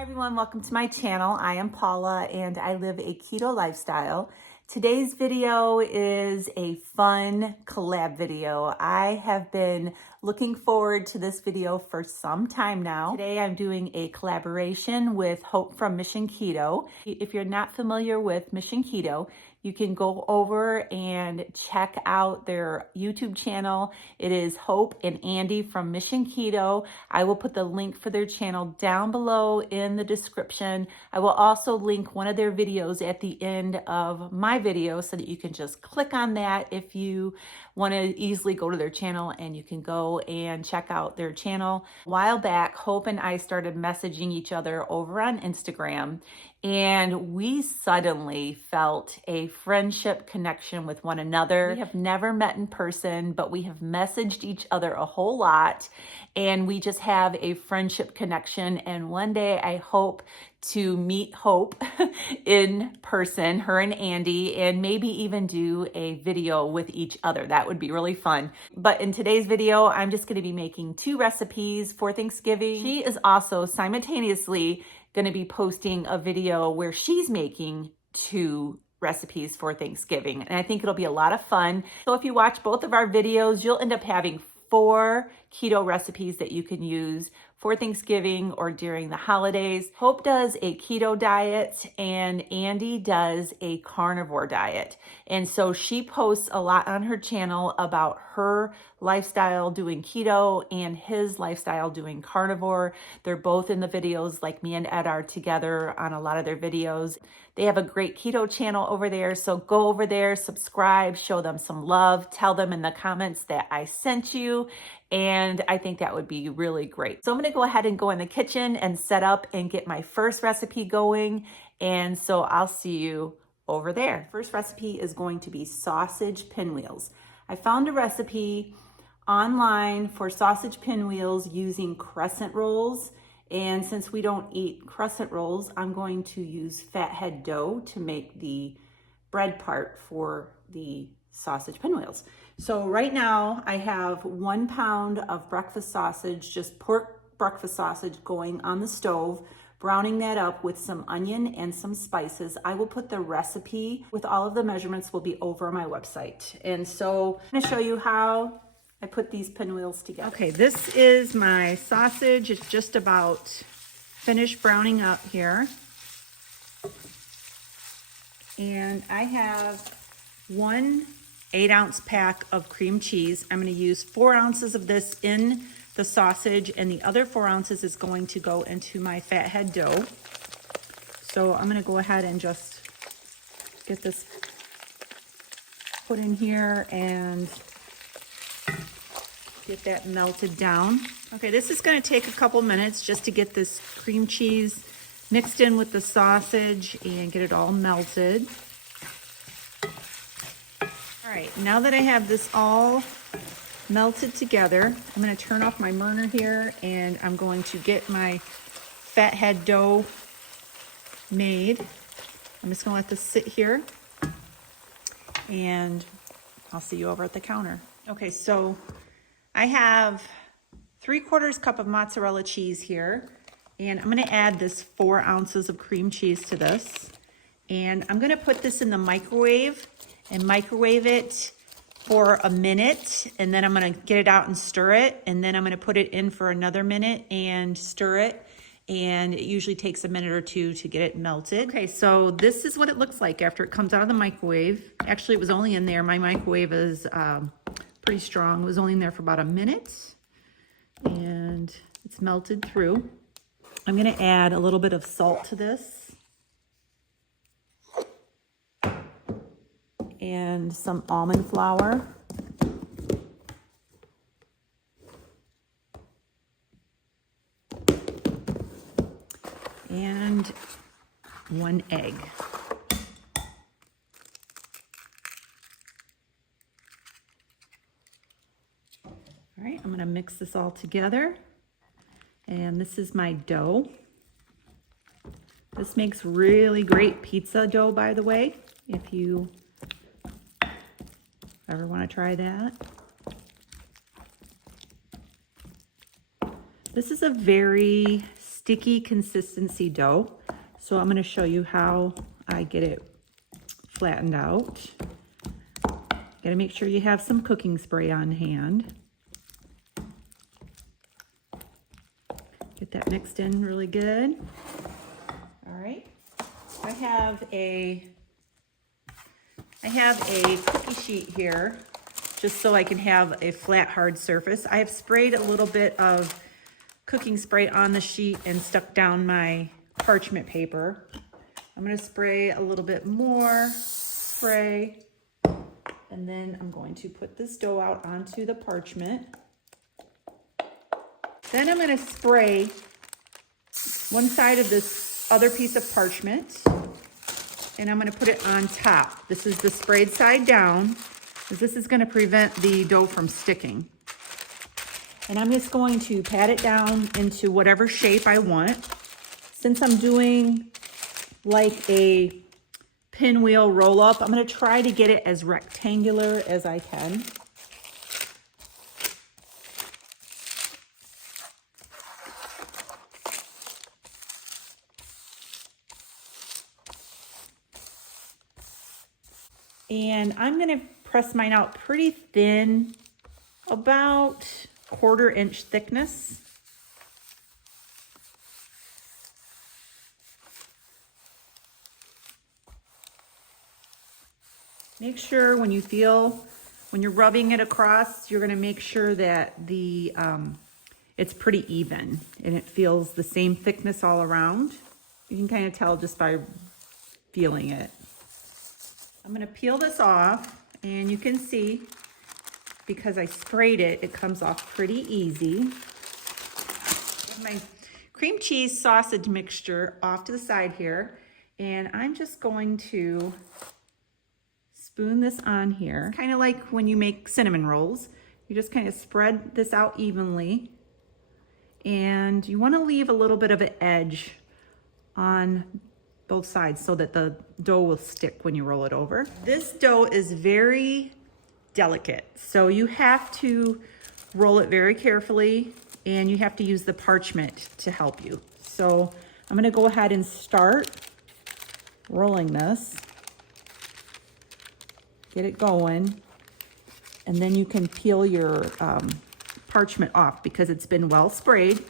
Hi everyone, welcome to my channel. I am Paula and I live a keto lifestyle. Today's video is a fun collab video. I have been looking forward to this video for some time now. Today I'm doing a collaboration with Hope from Mission Keto. If you're not familiar with Mission Keto, you can go over and check out their YouTube channel. It is Hope and Andy from Mission Keto. I will put the link for their channel down below in the description. I will also link one of their videos at the end of my video so that you can just click on that if you want to easily go to their channel, and you can go and check out their channel. A while back, Hope and I started messaging each other over on Instagram, and we suddenly felt a friendship connection with one another. We have never met in person, but we have messaged each other a whole lot, and we just have a friendship connection. And one day I hope to meet Hope in person, her and Andy, and maybe even do a video with each other. That would be really fun. But in today's video, I'm just going to be making 2 recipes for Thanksgiving. She is also simultaneously going to be posting a video where she's making 2 recipes for Thanksgiving, and I think it'll be a lot of fun. So if you watch both of our videos, you'll end up having 4 keto recipes that you can use for Thanksgiving or during the holidays. Hope does a keto diet and Andy does a carnivore diet. And so she posts a lot on her channel about her lifestyle doing keto and his lifestyle doing carnivore. They're both in the videos, like me and Ed are together on a lot of their videos. They have a great keto channel over there. So go over there, subscribe, show them some love, tell them in the comments that I sent you. And I think that would be really great. So I'm going to go ahead and go in the kitchen and set up and get my first recipe going. And so I'll see you over there. First recipe is going to be sausage pinwheels. I found a recipe online for sausage pinwheels using crescent rolls. And since we don't eat crescent rolls, I'm going to use fathead dough to make the bread part for the sausage pinwheels. So right now I have 1 pound of breakfast sausage, just pork breakfast sausage, going on the stove, browning that up with some onion and some spices. I will put the recipe with all of the measurements will be over my website. And so I'm going to show you how I put these pinwheels together. Okay, this is my sausage. It's just about finished browning up here. And I have 1 8-ounce pack of cream cheese. I'm going to use 4 ounces of this in the sausage, and the other 4 ounces is going to go into my fathead dough. So I'm going to go ahead and just get this put in here and get that melted down. Okay, this is going to take a couple minutes just to get this cream cheese mixed in with the sausage and get it all melted. All right, now that I have this all melted together, I'm going to turn off my burner here, and I'm going to get my fathead dough made. I'm just going to let this sit here, and I'll see you over at the counter. Okay, so I have 3/4 cup of mozzarella cheese here, and I'm going to add this 4 ounces of cream cheese to this, and I'm going to put this in the microwave and microwave it for a minute, and then I'm going to get it out and stir it, and then I'm going to put it in for another minute and stir it, and it usually takes a minute or 2 to get it melted. Okay, so this is what it looks like after it comes out of the microwave. Actually, it was only in there. My microwave is pretty strong. It was only in there for about a minute, and it's melted through. I'm going to add a little bit of salt to this, and some almond flour. And 1 egg. All right, I'm going to mix this all together. And this is my dough. This makes really great pizza dough, by the way, if you ever want to try that. This is a very sticky consistency dough. So I'm gonna show you how I get it flattened out. Gotta make sure you have some cooking spray on hand. Get that mixed in really good. All right, I have a cookie sheet here, just so I can have a flat, hard surface. I have sprayed a little bit of cooking spray on the sheet and stuck down my parchment paper. I'm gonna spray a little bit more spray, and then I'm going to put this dough out onto the parchment. Then I'm gonna spray one side of this other piece of parchment, and I'm gonna put it on top. This is the sprayed side down, because this is gonna prevent the dough from sticking. And I'm just going to pat it down into whatever shape I want. Since I'm doing like a pinwheel roll up, I'm gonna try to get it as rectangular as I can. And I'm gonna press mine out pretty thin, about 1/4 inch thickness. Make sure when you're rubbing it across, you're gonna make sure that it's pretty even and it feels the same thickness all around. You can kind of tell just by feeling it. I'm gonna peel this off, and you can see, because I sprayed it, it comes off pretty easy. My cream cheese sausage mixture off to the side here, and I'm just going to spoon this on here. Kind of like when you make cinnamon rolls. You just kind of spread this out evenly, and you want to leave a little bit of an edge on both sides so that the dough will stick when you roll it over. This dough is very delicate, so you have to roll it very carefully, and you have to use the parchment to help you. So I'm gonna go ahead and start rolling this. Get it going, and then you can peel your parchment off because it's been well sprayed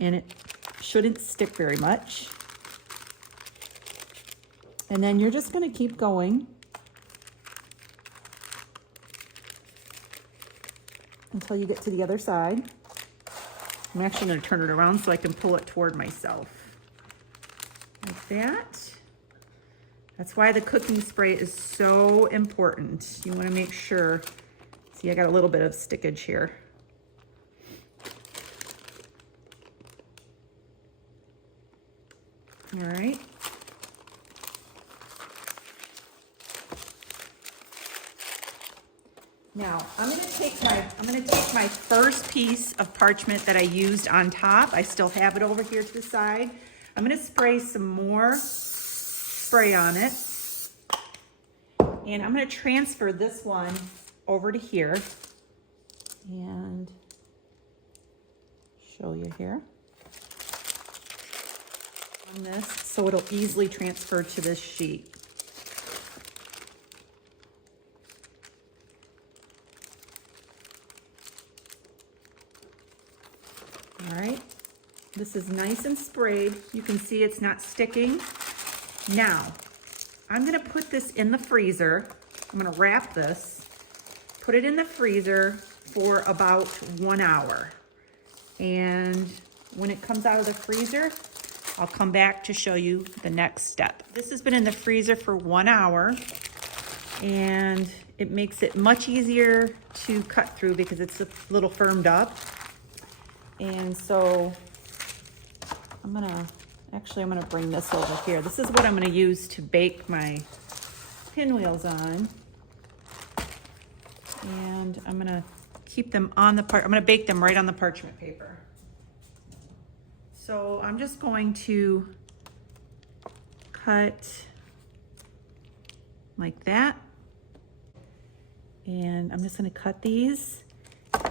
and it shouldn't stick very much. And then you're just gonna keep going until you get to the other side. I'm actually gonna turn it around so I can pull it toward myself. Like that. That's why the cooking spray is so important. You wanna make sure, see, I got a little bit of stickage here. All right. Now, I'm gonna take my first piece of parchment that I used on top. I still have it over here to the side. I'm gonna spray some more spray on it. And I'm gonna transfer this one over to here and show you here on this, so it'll easily transfer to this sheet. All right, this is nice and sprayed. You can see it's not sticking. Now, I'm gonna put this in the freezer. I'm gonna wrap this, put it in the freezer for about 1 hour. And when it comes out of the freezer, I'll come back to show you the next step. This has been in the freezer for 1 hour, and it makes it much easier to cut through because it's a little firmed up. And so I'm gonna bring this over here. This is what I'm gonna use to bake my pinwheels on. And I'm gonna keep them on the I'm gonna bake them right on the parchment paper. So I'm just going to cut like that. And I'm just gonna cut these,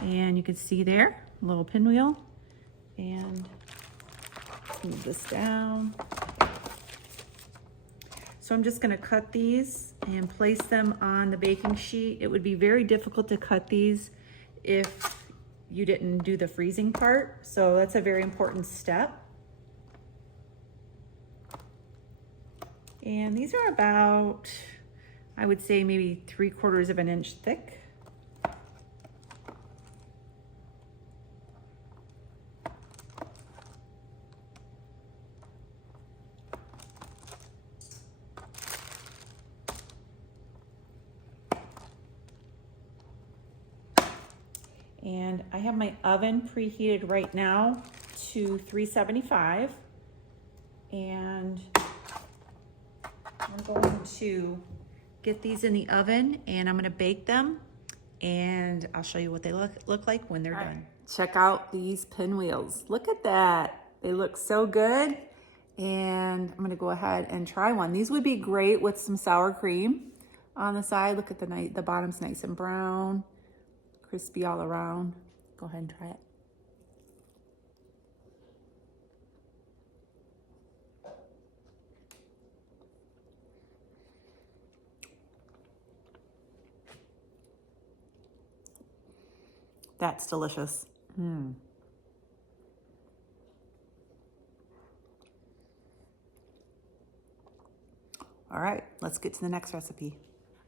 and you can see there, a little pinwheel. And move this down. So I'm just gonna cut these and place them on the baking sheet. It would be very difficult to cut these if you didn't do the freezing part. So that's a very important step. And these are about, I would say maybe 3/4 of an inch thick. And I have my oven preheated right now to 375. And I'm going to get these in the oven and I'm gonna bake them and I'll show you what they look like when they're done. Check out these pinwheels. Look at that. They look so good. And I'm gonna go ahead and try one. These would be great with some sour cream on the side. Look at the bottom's nice and brown, crispy all around. Go ahead and try it. That's delicious. All right, let's get to the next recipe.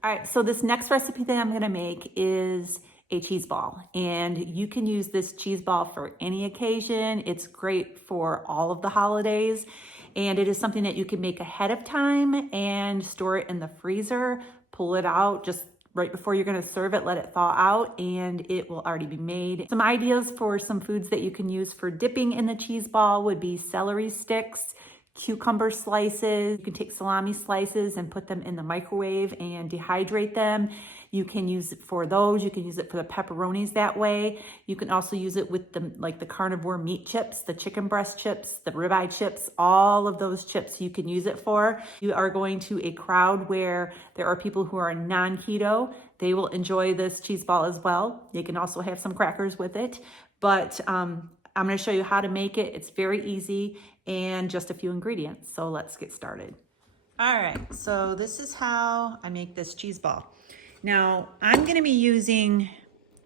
All right, so this next recipe that I'm gonna make is a cheese ball. And you can use this cheese ball for any occasion. It's great for all of the holidays. And it is something that you can make ahead of time and store it in the freezer, pull it out just right before you're gonna serve it, let it thaw out, and it will already be made. Some ideas for some foods that you can use for dipping in the cheese ball would be celery sticks, cucumber slices. You can take salami slices and put them in the microwave and dehydrate them. You can use it for those. You can use it for the pepperonis that way. You can also use it with the carnivore meat chips, the chicken breast chips, the ribeye chips, all of those chips you can use it for. You are going to a crowd where there are people who are non-keto. They will enjoy this cheese ball as well. They can also have some crackers with it. But I'm going to show you how to make it. It's very easy and just a few ingredients. So let's get started. All right, so this is how I make this cheese ball. Now I'm going to be using,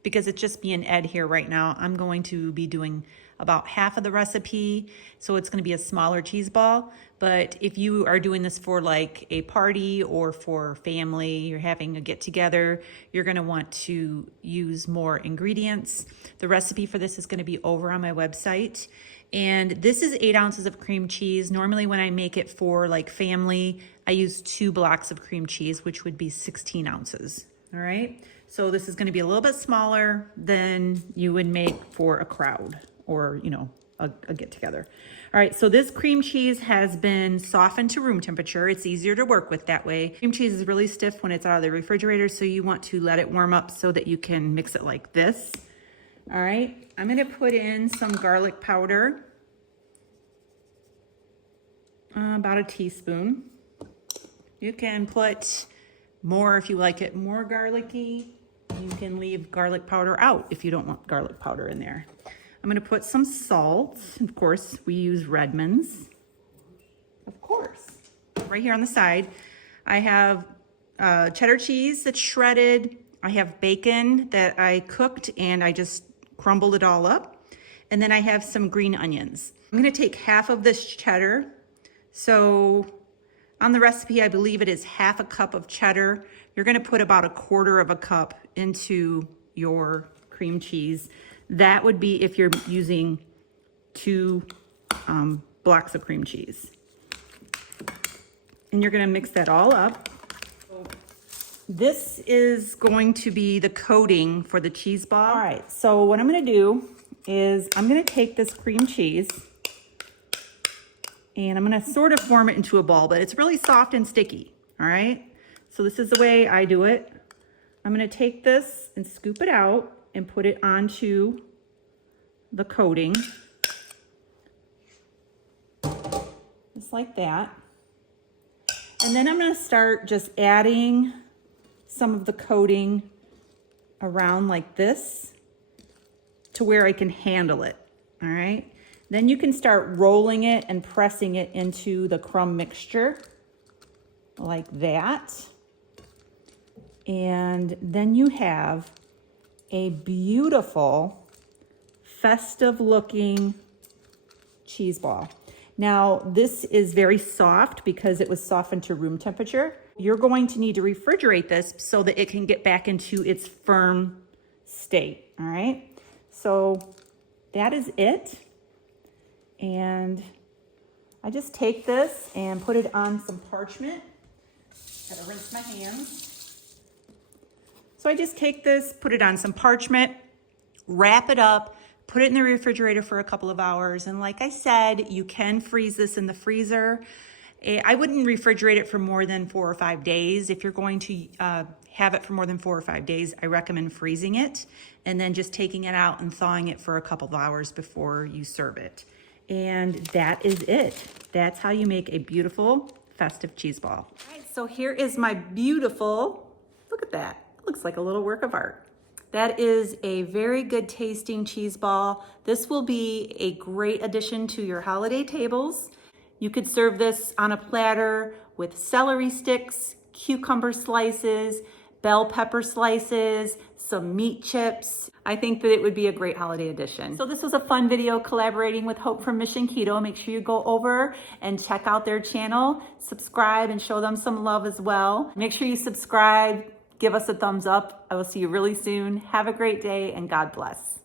because it's just me and Ed here right now, I'm going to be doing about half of the recipe. So it's going to be a smaller cheese ball. But if you are doing this for like a party or for family, you're having a get together, you're going to want to use more ingredients. The recipe for this is going to be over on my website. And this is 8 ounces of cream cheese. Normally when I make it for like family, I use 2 blocks of cream cheese, which would be 16 ounces. All right. So this is going to be a little bit smaller than you would make for a crowd or, you know, a get together. All right. So this cream cheese has been softened to room temperature. It's easier to work with that way. Cream cheese is really stiff when it's out of the refrigerator. So you want to let it warm up so that you can mix it like this. All right. I'm going to put in some garlic powder, about a teaspoon. You can put more if you like it more garlicky. You can leave garlic powder out if you don't want garlic powder in there. I'm going to put some salt. Of course, we use Redmond's. Of course. Right here on the side, I have cheddar cheese that's shredded. I have bacon that I cooked and I just crumbled it all up. And then I have some green onions. I'm going to take half of this cheddar. So on the recipe, I believe it is half a cup of cheddar. You're going to put about 1/4 cup into your cream cheese. That would be if you're using 2 blocks of cream cheese. And you're going to mix that all up. This is going to be the coating for the cheese ball. All right, so what I'm going to do is I'm going to take this cream cheese and I'm going to sort of form it into a ball, but it's really soft and sticky. All right, so this is the way I do it. I'm going to take this and scoop it out and put it onto the coating, just like that. And then I'm going to start just adding some of the coating around like this to where I can handle it. All right. Then you can start rolling it and pressing it into the crumb mixture like that. And then you have a beautiful festive looking cheese ball. Now, this is very soft because it was softened to room temperature. You're going to need to refrigerate this so that it can get back into its firm state, all right? So that is it. And I just take this and put it on some parchment. Gotta rinse my hands. So I just take this, put it on some parchment, wrap it up, put it in the refrigerator for a couple of hours. And like I said, you can freeze this in the freezer. I wouldn't refrigerate it for more than 4 or 5 days. If you're going to have it for more than 4 or 5 days, I recommend freezing it and then just taking it out and thawing it for a couple of hours before you serve it. And that is it. That's how you make a beautiful festive cheese ball. All right, so here is my beautiful, look at that. It looks like a little work of art. That is a very good tasting cheese ball. This will be a great addition to your holiday tables. You could serve this on a platter with celery sticks, cucumber slices, bell pepper slices, some meat chips. I think that it would be a great holiday addition. So this was a fun video collaborating with Hope from Mission Keto. Make sure you go over and check out their channel, subscribe, and show them some love as well. Make sure you subscribe. Give us a thumbs up. I will see you really soon. Have a great day and God bless.